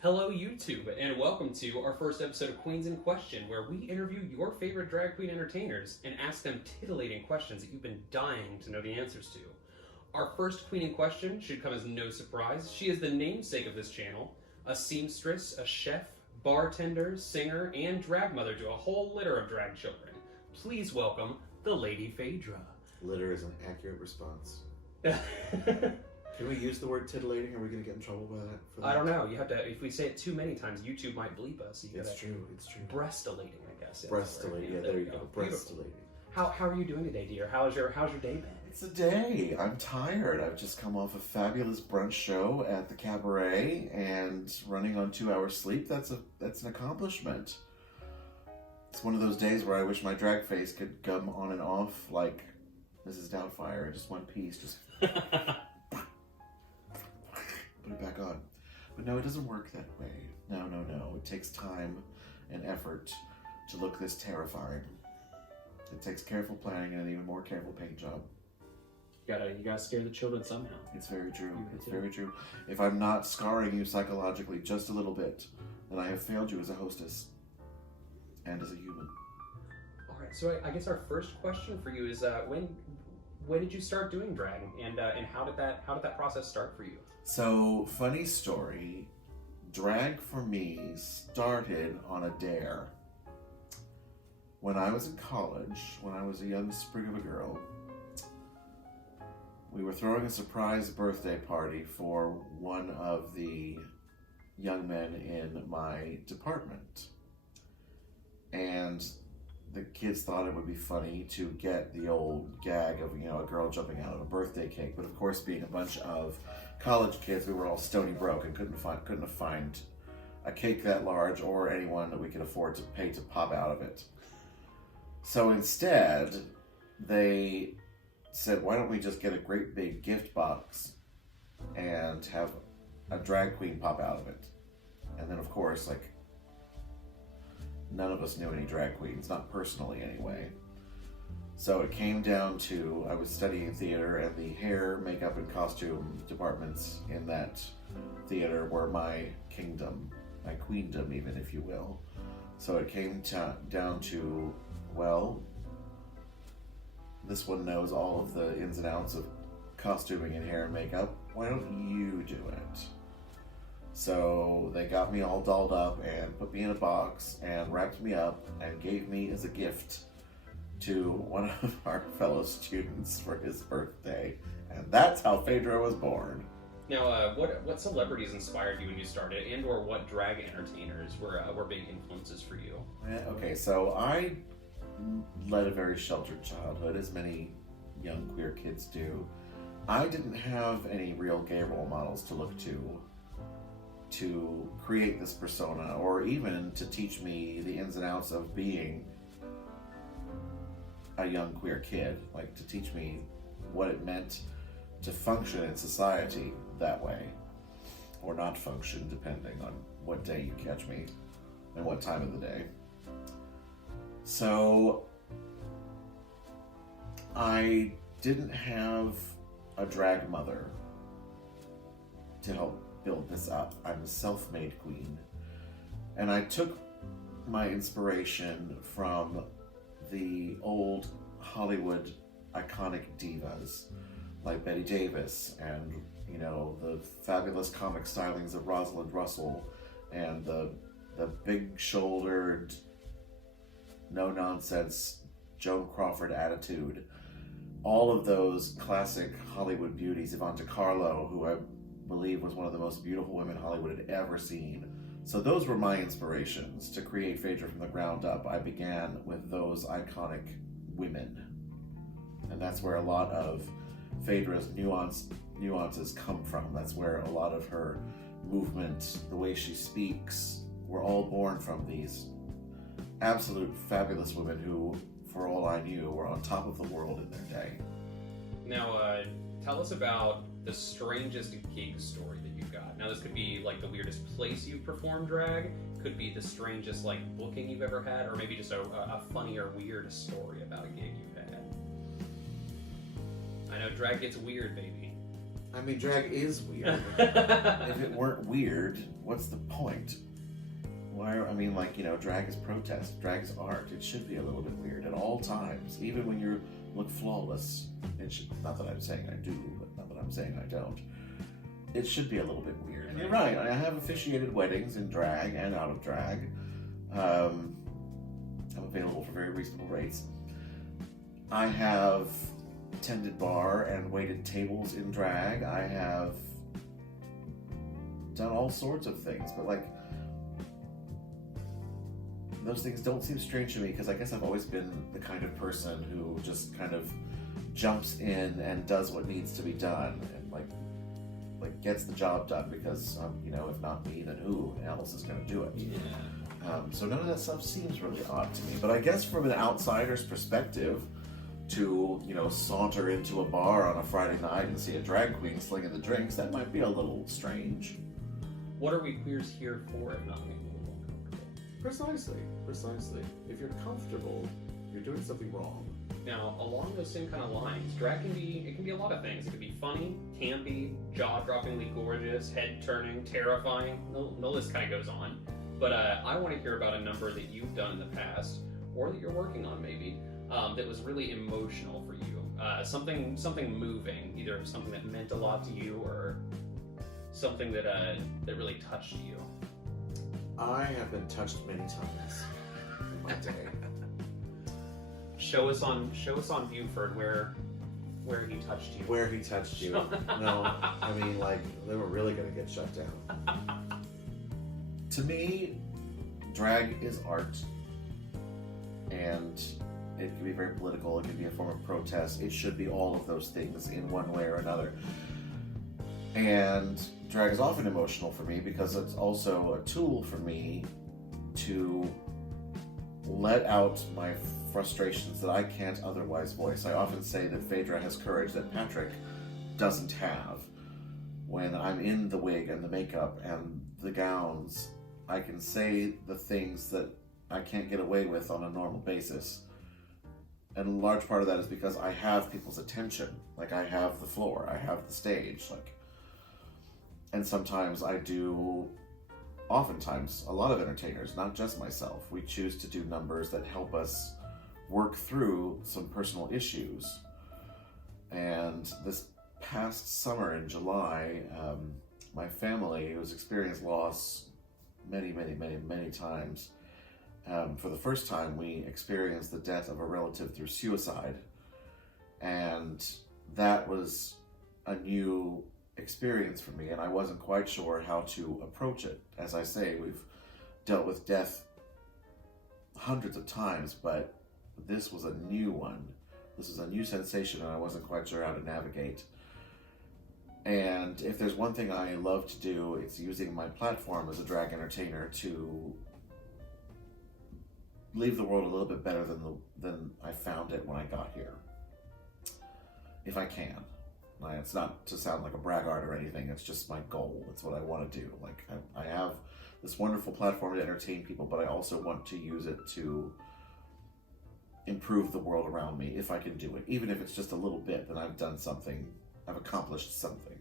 Hello, YouTube, and welcome to our first episode of Queens in Question, where we interview your favorite drag queen entertainers and ask them titillating questions that you've been dying to know the answers to. Our first queen in question should come as no surprise. She is the namesake of this channel, a seamstress, a chef, bartender, singer, and drag mother to a whole litter of drag children. Please welcome the Lady Phaedra. Litter is an accurate response. Can we use the word titillating? Are we going to get in trouble by that? For that? I don't know. You have to. If we say it too many times, YouTube might bleep us. It's true. It's true. Breastillating, I guess. Breastillating. Yeah, there you go. Breastillating. How are you doing today, dear? How's your day been? It's a day. I'm tired. I've just come off a fabulous brunch show at the Cabaret and running on 2 hours sleep. That's an accomplishment. It's one of those days where I wish my drag face could come on and off like Mrs. Doubtfire in just one piece. Just put it back on. But no, it doesn't work that way. No. It takes time and effort to look this terrifying. It takes careful planning and an even more careful paint job. You gotta scare the children somehow. It's very true. It's very true. If I'm not scarring you psychologically just a little bit, then I have failed you as a hostess and as a human. All right. So I guess our first question for you is when did you start doing drag, and how did that process start for you? So, funny story. Drag for me started on a dare. When I was in college, when I was a young sprig of a girl, we were throwing a surprise birthday party for one of the young men in my department. And the kids thought it would be funny to get the old gag of, a girl jumping out of a birthday cake. But of course, being a bunch of college kids, we were all stony broke and couldn't find a cake that large or anyone that we could afford to pay to pop out of it. So instead, they said, why don't we just get a great big gift box and have a drag queen pop out of it? And then, of course, none of us knew any drag queens, not personally anyway. So it came down to, I was studying theater, and the hair, makeup, and costume departments in that theater were my kingdom, my queendom even, if you will. So it came down to, well, this one knows all of the ins and outs of costuming and hair and makeup. Why don't you do it? So they got me all dolled up and put me in a box and wrapped me up and gave me as a gift to one of our fellow students for his birthday. And that's how Phaedra was born. Now, what celebrities inspired you when you started, and/or what drag entertainers were big influences for you? Okay, so I led a very sheltered childhood, as many young queer kids do. I didn't have any real gay role models to look to create this persona, or even to teach me the ins and outs of being a young queer kid, to teach me what it meant to function in society that way, or not function, depending on what day you catch me and what time of the day. So I didn't have a drag mother to help build this up. I'm a self-made queen. And I took my inspiration from the old Hollywood iconic divas like Bette Davis and, the fabulous comic stylings of Rosalind Russell and the big-shouldered, no-nonsense Joan Crawford attitude. All of those classic Hollywood beauties, Yvonne DiCarlo, who I believe was one of the most beautiful women Hollywood had ever seen. So those were my inspirations to create Phaedra from the ground up. I began with those iconic women. And that's where a lot of Phaedra's nuances come from. That's where a lot of her movement, the way she speaks, were all born from these absolute fabulous women who, for all I knew, were on top of the world in their day. Now, tell us about the strangest gig story that you've got. Now, this could be the weirdest place you've performed drag, could be the strangest booking you've ever had, or maybe just a funny or weird story about a gig you've had. I know drag gets weird, baby. I mean, drag is weird. If it weren't weird, what's the point? Why? I mean, like, drag is protest. Drag is art. It should be a little bit weird at all times, even when you look flawless. It should. Not that I'm saying I do, but not that I'm saying I don't. It should be a little bit weird. And you're right. I have officiated weddings in drag and out of drag. I'm available for very reasonable rates. I have tended bar and waited tables in drag. I have done all sorts of things, but like, those things don't seem strange to me because I guess I've always been the kind of person who just kind of jumps in and does what needs to be done and like gets the job done because if not me, then who else is going to do it? Yeah. So none of that stuff seems really odd to me. But I guess from an outsider's perspective, to saunter into a bar on a Friday night and see a drag queen slinging the drinks, that might be a little strange. What are we queers here for if not making people uncomfortable? Precisely. If you're comfortable, you're doing something wrong. Now, along those same kind of lines, drag can be a lot of things. It can be funny, campy, jaw-droppingly gorgeous, head-turning, terrifying. The list kind of goes on. But I want to hear about a number that you've done in the past, or that you're working on maybe, that was really emotional for you. Something moving, either something that meant a lot to you, or something that really touched you. I have been touched many times in my day. Show us on Buford where he touched you. Where he touched you. No, I mean, like, they were really going to get shut down. To me, drag is art, and it can be very political, it can be a form of protest. It should be all of those things in one way or another. And drag is often emotional for me because it's also a tool for me to let out my frustrations that I can't otherwise voice. I often say that Phaedra has courage that Patrick doesn't have. When I'm in the wig and the makeup and the gowns, I can say the things that I can't get away with on a normal basis. And a large part of that is because I have people's attention. Like, I have the floor, I have the stage, and sometimes oftentimes, a lot of entertainers, not just myself, we choose to do numbers that help us work through some personal issues. And this past summer in July, my family, who's experienced loss many, many, many, many times, for the first time, we experienced the death of a relative through suicide. And that was a new experience for me, and I wasn't quite sure how to approach it. As I say, we've dealt with death hundreds of times, but this was a new one. This was a new sensation, and I wasn't quite sure how to navigate. And if there's one thing I love to do, it's using my platform as a drag entertainer to leave the world a little bit better than I found it when I got here, if I can. It's not to sound like a braggart or anything, it's just my goal. It's what I want to do. Like, I have this wonderful platform to entertain people, but I also want to use it to improve the world around me, if I can do it. Even if it's just a little bit, then I've done something, I've accomplished something.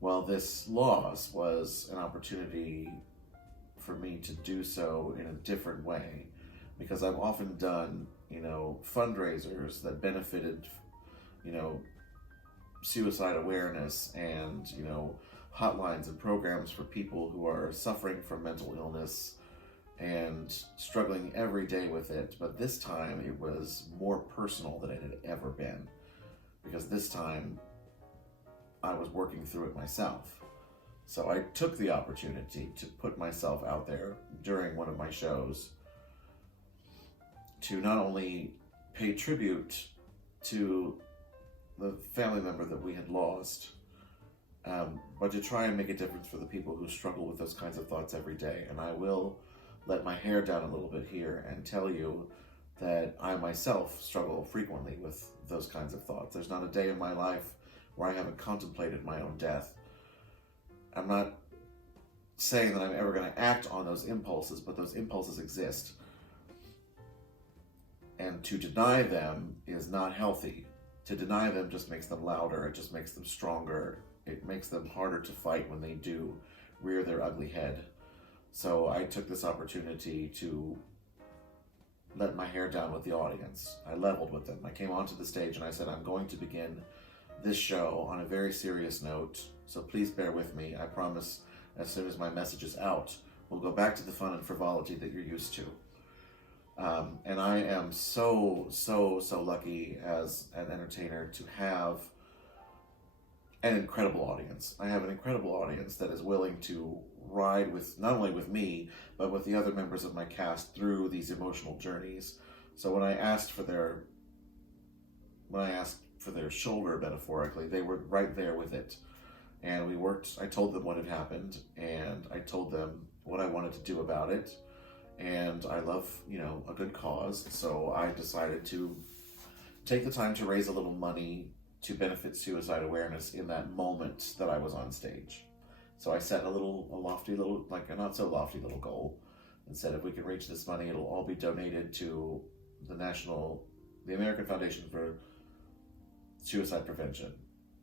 Well, this loss was an opportunity for me to do so in a different way, because I've often done, fundraisers that benefited, suicide awareness and, hotlines and programs for people who are suffering from mental illness and struggling every day with it. But this time it was more personal than it had ever been, because this time I was working through it myself. So I took the opportunity to put myself out there during one of my shows to not only pay tribute to the family member that we had lost, but to try and make a difference for the people who struggle with those kinds of thoughts every day. And I will let my hair down a little bit here and tell you that I myself struggle frequently with those kinds of thoughts. There's not a day in my life where I haven't contemplated my own death. I'm not saying that I'm ever going to act on those impulses, but those impulses exist. And to deny them is not healthy. To deny them just makes them louder, it just makes them stronger, it makes them harder to fight when they do rear their ugly head. So I took this opportunity to let my hair down with the audience. I leveled with them. I came onto the stage and I said, I'm going to begin this show on a very serious note, so please bear with me. I promise as soon as my message is out, we'll go back to the fun and frivolity that you're used to. And I am so lucky as an entertainer to have an incredible audience. I have an incredible audience that is willing to ride with, not only with me, but with the other members of my cast through these emotional journeys. So when I asked for their shoulder, metaphorically, they were right there with it. And we worked, I told them what had happened, and I told them what I wanted to do about it. And I love, a good cause, so I decided to take the time to raise a little money to benefit suicide awareness in that moment that I was on stage. So I set a lofty little, like a not so lofty little goal, and said if we can reach this money, it'll all be donated to the American Foundation for Suicide Prevention.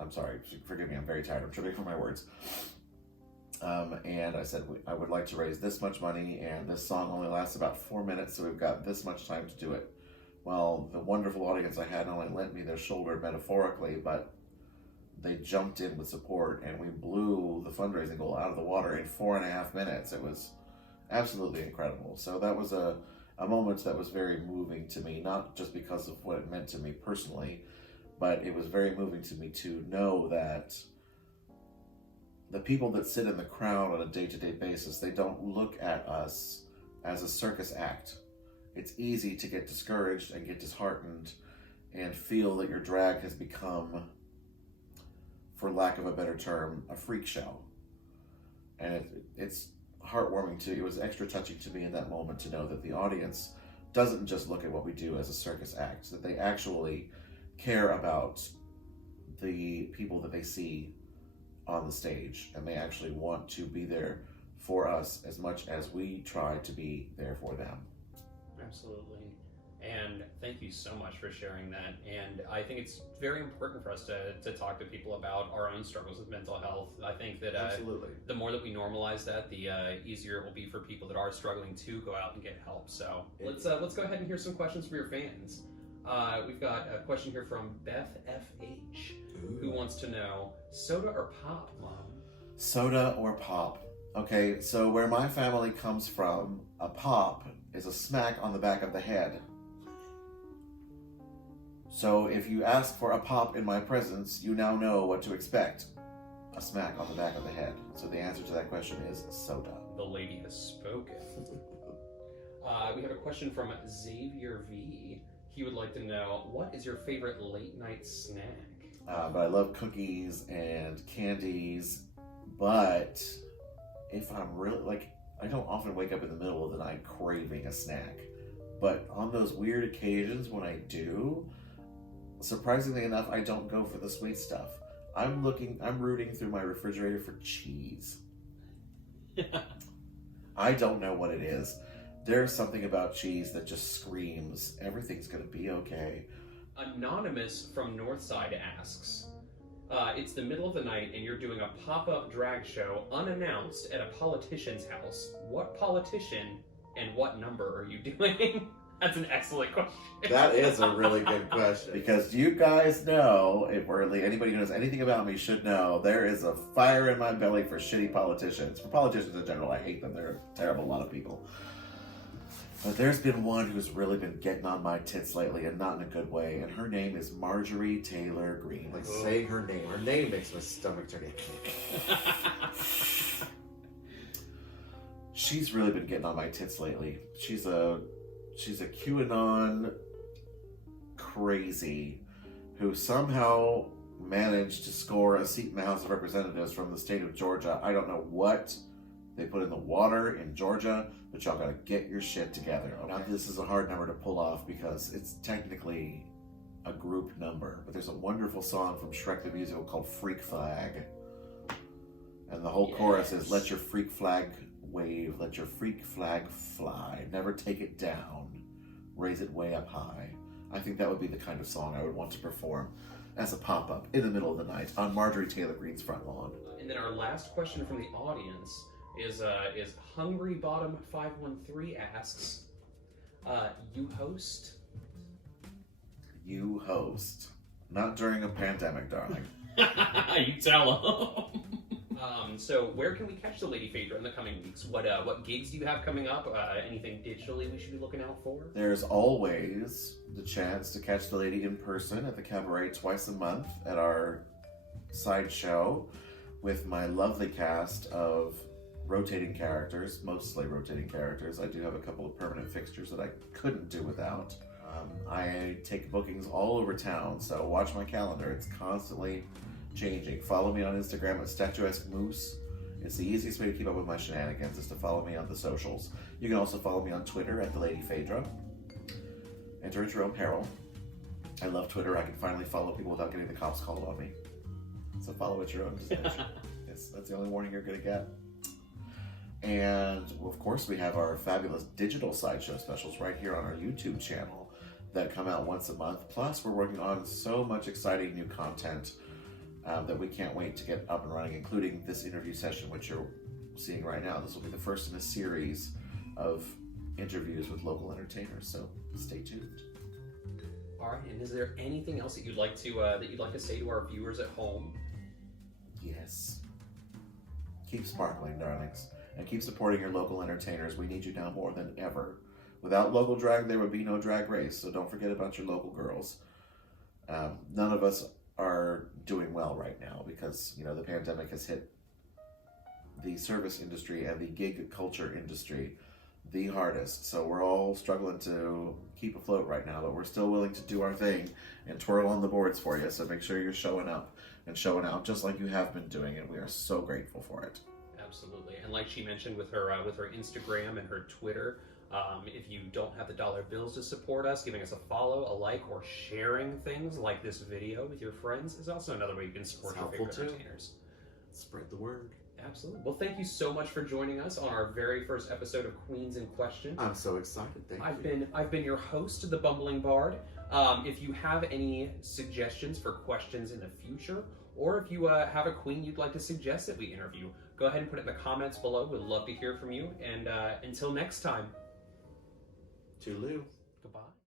I'm sorry, forgive me, I'm very tired, I'm tripping for my words. And I said, I would like to raise this much money, and this song only lasts about 4 minutes, so we've got this much time to do it. Well, the wonderful audience I had not only lent me their shoulder metaphorically, but they jumped in with support, and we blew the fundraising goal out of the water in 4.5 minutes. It was absolutely incredible. So that was a moment that was very moving to me, not just because of what it meant to me personally, but it was very moving to me to know that the people that sit in the crowd on a day-to-day basis, they don't look at us as a circus act. It's easy to get discouraged and get disheartened and feel that your drag has become, for lack of a better term, a freak show. And it's heartwarming too. It was extra touching to me in that moment to know that the audience doesn't just look at what we do as a circus act, that they actually care about the people that they see on the stage, and they actually want to be there for us as much as we try to be there for them. Absolutely. And thank you so much for sharing that. And I think it's very important for us to talk to people about our own struggles with mental health. I think that Absolutely. the more that we normalize that, the easier it will be for people that are struggling to go out and get help. So let's go ahead and hear some questions from your fans. We've got a question here from Beth FH, who wants to know, soda or pop, Mom? Soda or pop? Okay, so where my family comes from, a pop is a smack on the back of the head. So if you ask for a pop in my presence, you now know what to expect. A smack on the back of the head. So the answer to that question is soda. The lady has spoken. We have a question from Xavier V. He would like to know, what is your favorite late night snack? But I love cookies and candies. But if I'm really, I don't often wake up in the middle of the night craving a snack. But on those weird occasions when I do, surprisingly enough, I don't go for the sweet stuff. I'm rooting through my refrigerator for cheese. I don't know what it is. There's something about cheese that just screams, everything's gonna be okay. Anonymous from Northside asks, it's the middle of the night and you're doing a pop-up drag show unannounced at a politician's house. What politician and what number are you doing? That's an excellent question. That is a really good question. Because you guys know, anybody who knows anything about me should know, there is a fire in my belly for shitty politicians. For politicians in general, I hate them. They're a terrible lot of people. But there's been one who's really been getting on my tits lately, and not in a good way, and her name is Marjorie Taylor Greene. Like saying her name makes my stomach turn. She's really been getting on my tits lately. She's a QAnon crazy who somehow managed to score a seat in the House of Representatives from the state of Georgia. I don't know what they put in the water in Georgia, but y'all gotta get your shit together. Okay? Now, this is a hard number to pull off because it's technically a group number, but there's a wonderful song from Shrek the Musical called Freak Flag. And the whole chorus is, let your freak flag wave, let your freak flag fly, never take it down, raise it way up high. I think that would be the kind of song I would want to perform. as a pop-up in the middle of the night on Marjorie Taylor Greene's front lawn. And then our last question from the audience is Hungry Bottom 513 asks, you host? You host. Not during a pandemic, darling. You tell them. So where can we catch the Lady Phaedra in the coming weeks? What gigs do you have coming up? Anything digitally we should be looking out for? There's always the chance to catch the lady in person at the Cabaret twice a month at our sideshow with my lovely cast of rotating characters, mostly rotating characters. I do have a couple of permanent fixtures that I couldn't do without. I take bookings all over town, so watch my calendar. It's constantly changing. Follow me on Instagram at Statuesque Moose. It's the easiest way to keep up with my shenanigans is to follow me on the socials. You can also follow me on Twitter at the Lady Phaedra. Enter at your own peril. I love Twitter. I can finally follow people without getting the cops called on me. So follow at your own discretion. Yes, that's the only warning you're going to get. And of course, we have our fabulous digital sideshow specials right here on our YouTube channel that come out once a month. Plus, we're working on so much exciting new content that we can't wait to get up and running, including this interview session, which you're seeing right now. This will be the first in a series of interviews with local entertainers, so stay tuned. All right, and is there anything else that you'd like to say to our viewers at home? Yes. Keep sparkling, darlings, and keep supporting your local entertainers. We need you now more than ever. Without local drag, there would be no Drag Race, so don't forget about your local girls. None of us are doing well right now because, you know, the pandemic has hit the service industry and the gig culture industry the hardest. So we're all struggling to keep afloat right now, but we're still willing to do our thing and twirl on the boards for you. So make sure you're showing up and showing out just like you have been doing, and we are so grateful for it. Absolutely, and like she mentioned with her Instagram and her Twitter, if you don't have the dollar bills to support us, giving us a follow, a like, or sharing things like this video with your friends is also another way you can support your favorite entertainers. Spread the word. Absolutely. Well, thank you so much for joining us on our very first episode of Queens in Question. I'm so excited. Thank you. I've been your host, the Bumbling Bard. If you have any suggestions for questions in the future, or if you have a queen you'd like to suggest that we interview, go ahead and put it in the comments below. We'd love to hear from you. And until next time. Toodaloo.